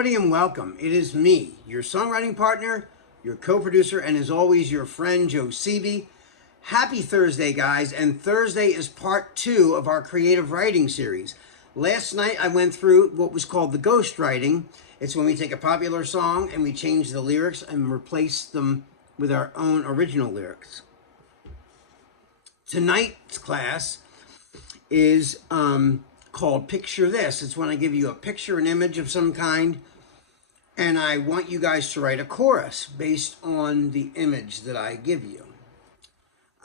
everybody, and welcome. It is me, your songwriting partner, your co-producer, and as always, your friend, Joe Seavey. Happy Thursday, guys, and Thursday is part 2 of our creative writing series. Last night, I went through what was called the ghost writing. It's when we take a popular song and we change the lyrics and replace them with our own original lyrics. Tonight's class is called Picture This. It's when I give you a picture, an image of some kind, and I want you guys to write a chorus based on the image that I give you.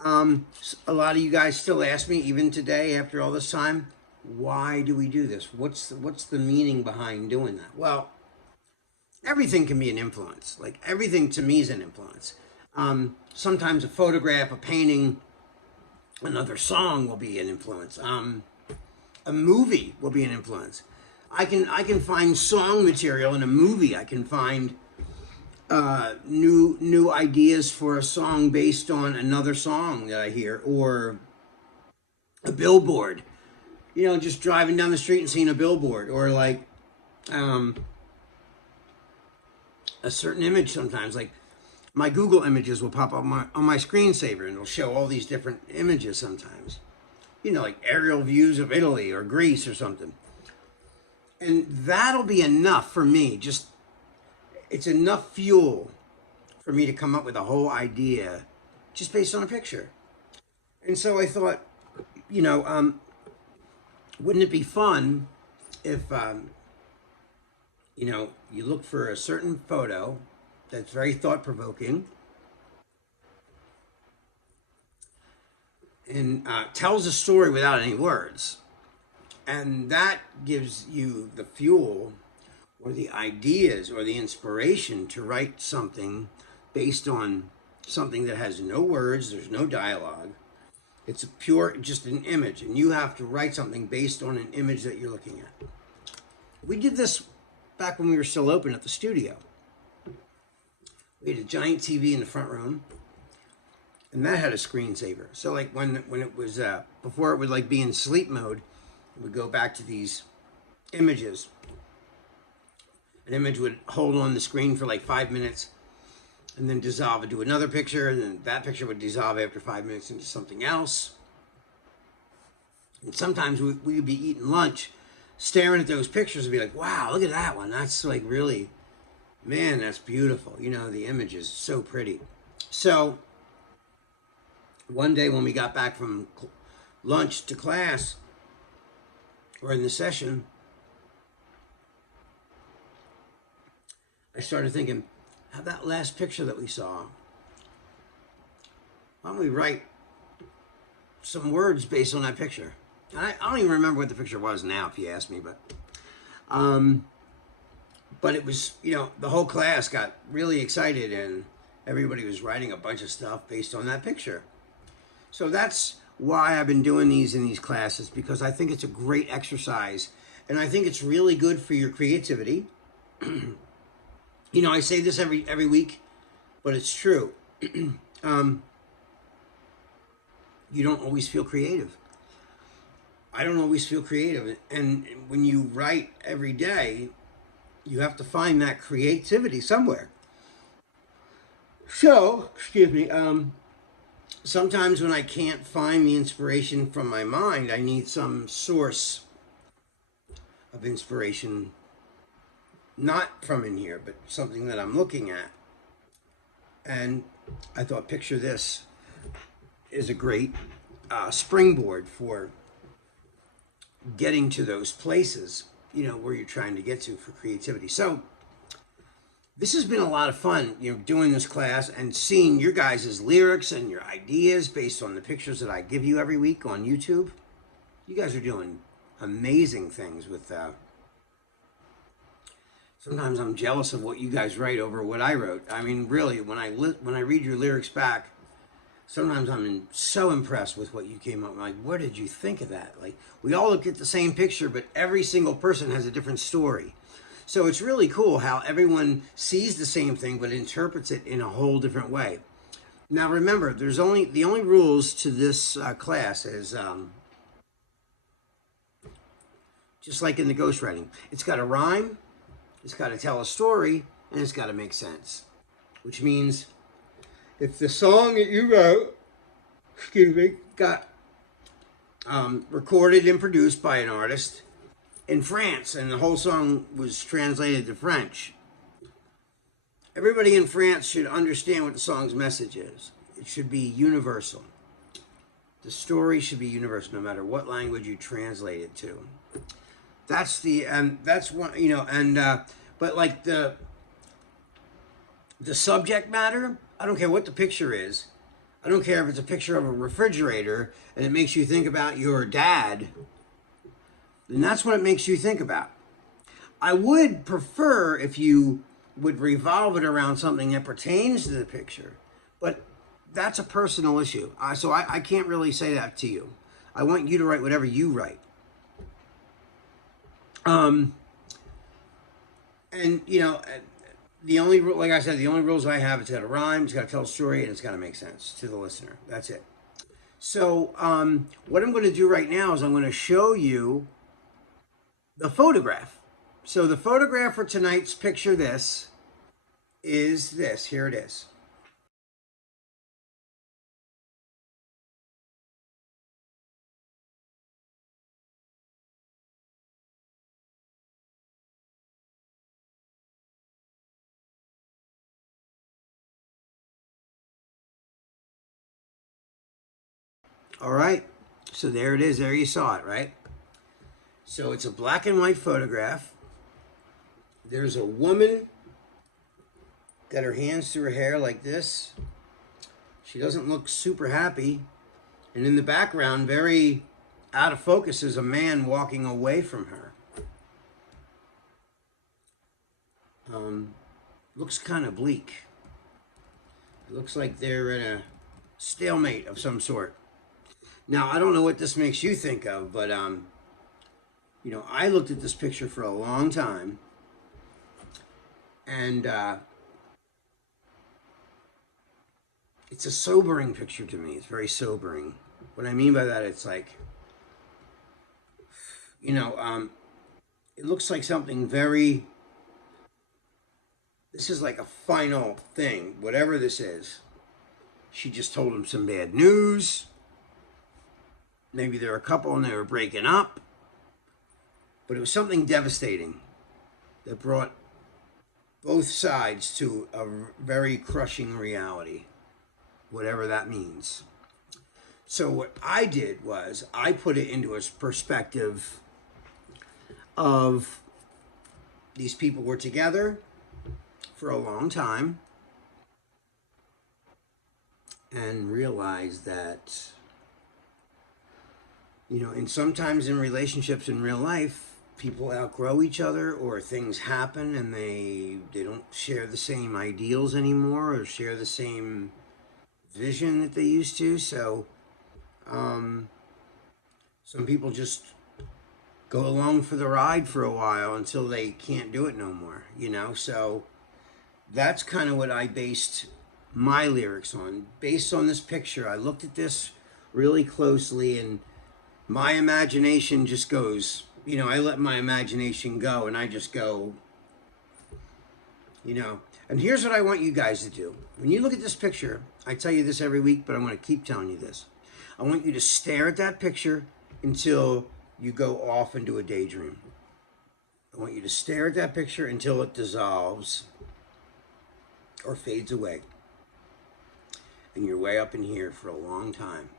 A lot of you guys still ask me, even today, after all this time, why do we do this? What's the meaning behind doing that? Well, everything can be an influence. Like, everything to me is an influence. Sometimes a photograph, a painting, another song will be an influence. A movie will be an influence. I can find song material in a movie. I can find new ideas for a song based on another song that I hear, or a billboard. You know, just driving down the street and seeing a billboard, or like a certain image. Sometimes, like, my Google images will pop up on my screensaver, and it'll show all these different images sometimes. You know, like aerial views of Italy or Greece or something. And that'll be enough for me. It's enough fuel for me to come up with a whole idea just based on a picture. And so I thought, you know, wouldn't it be fun if, you know, you look for a certain photo that's very thought-provoking and tells a story without any words. And that gives you the fuel or the ideas or the inspiration to write something based on something that has no words, there's no dialogue. It's a pure, just an image. And you have to write something based on an image that you're looking at. We did this back when we were still open at the studio. We had a giant TV in the front room, and that had a screensaver. So like when it was, before it would like be in sleep mode, it would go back to these images. An image would hold on the screen for like 5 minutes and then dissolve into another picture, and then that picture would dissolve after 5 minutes into something else. And sometimes we would be eating lunch, staring at those pictures and be like, wow, look at that one. That's like really, man, that's beautiful. You know, the image is so pretty. So one day when we got back from lunch to class, or in the session, I started thinking, how that last picture that we saw, why don't we write some words based on that picture? And I don't even remember what the picture was now, if you ask me, but it was, you know, the whole class got really excited and everybody was writing a bunch of stuff based on that picture. So that's why I've been doing these in these classes, because I think it's a great exercise, and I think it's really good for your creativity. You know, I say this every week, but it's true. You don't always feel creative. I don't always feel creative, and when you write every day, you have to find that creativity somewhere. So, excuse me, sometimes when I can't find the inspiration from my mind, I need some source of inspiration, not from in here, but something that I'm looking at. And I thought Picture This is a great springboard for getting to those places, you know, where you're trying to get to for creativity. So this has been a lot of fun, you know, doing this class and seeing your guys' lyrics and your ideas based on the pictures that I give you every week on YouTube. You guys are doing amazing things with sometimes I'm jealous of what you guys write over what I wrote. I mean, really, when I read your lyrics back, sometimes I'm so impressed with what you came up with. Like, what did you think of that? Like, we all look at the same picture, but every single person has a different story. So it's really cool how everyone sees the same thing but interprets it in a whole different way. Now remember, the only rules to this class is just like in the ghostwriting. It's got to rhyme, It's got to tell a story, and it's got to make sense. Which means if the song that you wrote, got recorded and produced by an artist in France, and the whole song was translated to French, everybody in France should understand what the song's message is. It should be universal. The story should be universal, no matter what language you translate it to. That's the and that's one, but like the subject matter, I don't care what the picture is. I don't care if it's a picture of a refrigerator and it makes you think about your dad. Then that's what it makes you think about. I would prefer if you would revolve it around something that pertains to the picture, but that's a personal issue. So I can't really say that to you. I want you to write whatever you write. And the only, like I said, the only rules I have, it's got to rhyme, it's got to tell a story, and it's got to make sense to the listener. That's it. So what I'm going to do right now is I'm going to show you the photograph. So the photograph for tonight's Picture This is this. Here it is. All right. So there it is. There you saw it, right? So it's a black and white photograph. There's a woman, got her hands through her hair like this. She doesn't look super happy. And in the background, very out of focus, is a man walking away from her. Looks kind of bleak. It looks like they're in a stalemate of some sort. Now, I don't know what this makes you think of, but, I looked at this picture for a long time. And it's a sobering picture to me. It's very sobering. What I mean by that, it's like, it looks like something very, this is like a final thing, whatever this is. She just told him some bad news. Maybe they're a couple and they were breaking up. But it was something devastating that brought both sides to a very crushing reality, whatever that means. So what I did was I put it into a perspective of these people were together for a long time and realized that, and sometimes in relationships in real life, people outgrow each other or things happen and they don't share the same ideals anymore or share the same vision that they used to. So some people just go along for the ride for a while until they can't do it no more, So that's kind of what I based my lyrics on. Based on this picture, I looked at this really closely and my imagination just goes, I let my imagination go and I just go, And here's what I want you guys to do. When you look at this picture, I tell you this every week, but I'm going to keep telling you this. I want you to stare at that picture until you go off into a daydream. I want you to stare at that picture until it dissolves or fades away. And you're way up in here for a long time.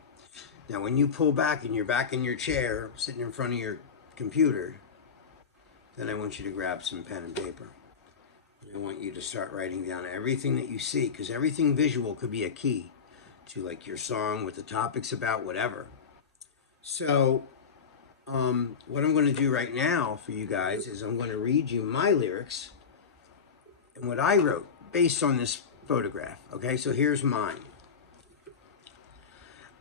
Now, when you pull back and you're back in your chair, sitting in front of your computer, then I want you to grab some pen and paper. I want you to start writing down everything that you see, because everything visual could be a key to like your song, what the topic's about, whatever. So what I'm going to do right now for you guys is I'm going to read you my lyrics and what I wrote based on this photograph. Okay, so here's mine.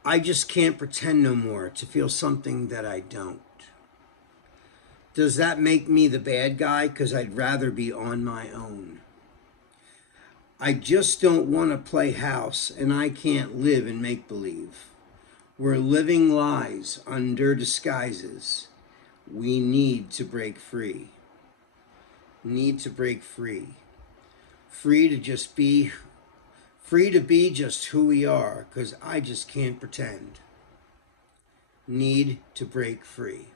I just can't pretend no more to feel something that I don't. Does that make me the bad guy? Because I'd rather be on my own. I just don't want to play house, and I can't live in make-believe. We're living lies under disguises. We need to break free. Need to break free. Free to be just who we are, because I just can't pretend. Need to break free.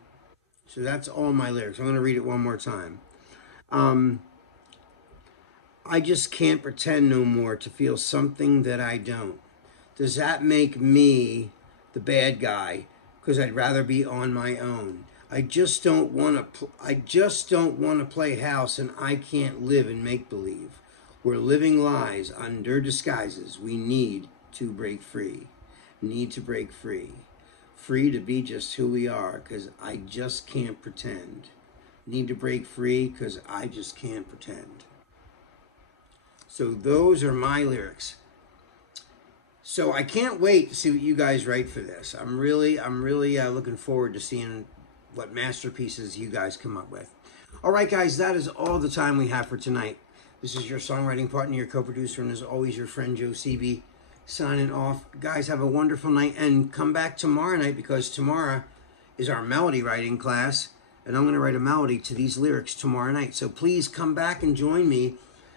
So that's all my lyrics. I'm going to read it one more time. I just can't pretend no more to feel something that I don't. Does that make me the bad guy? Because I'd rather be on my own. I just don't want to play house, and I can't live in make believe. We're living lies under disguises. We need to break free. Need to break free. Free to be just who we are, because I just can't pretend. Need to break free because I just can't pretend. So those are my lyrics. So I can't wait to see what you guys write for this. I'm really looking forward to seeing what masterpieces you guys come up with. All right, guys, that is all the time we have for tonight. This is your songwriting partner, your co-producer, and as always, your friend Joe Seavey, signing off. Guys, have a wonderful night, and come back tomorrow night, because tomorrow is our melody writing class, and I'm going to write a melody to these lyrics tomorrow night. So please come back and join me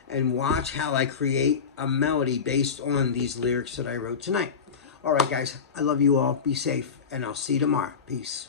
and watch how I create a melody based on these lyrics that I wrote tonight. All right, guys, I love you all. Be safe, and I'll see you tomorrow. Peace.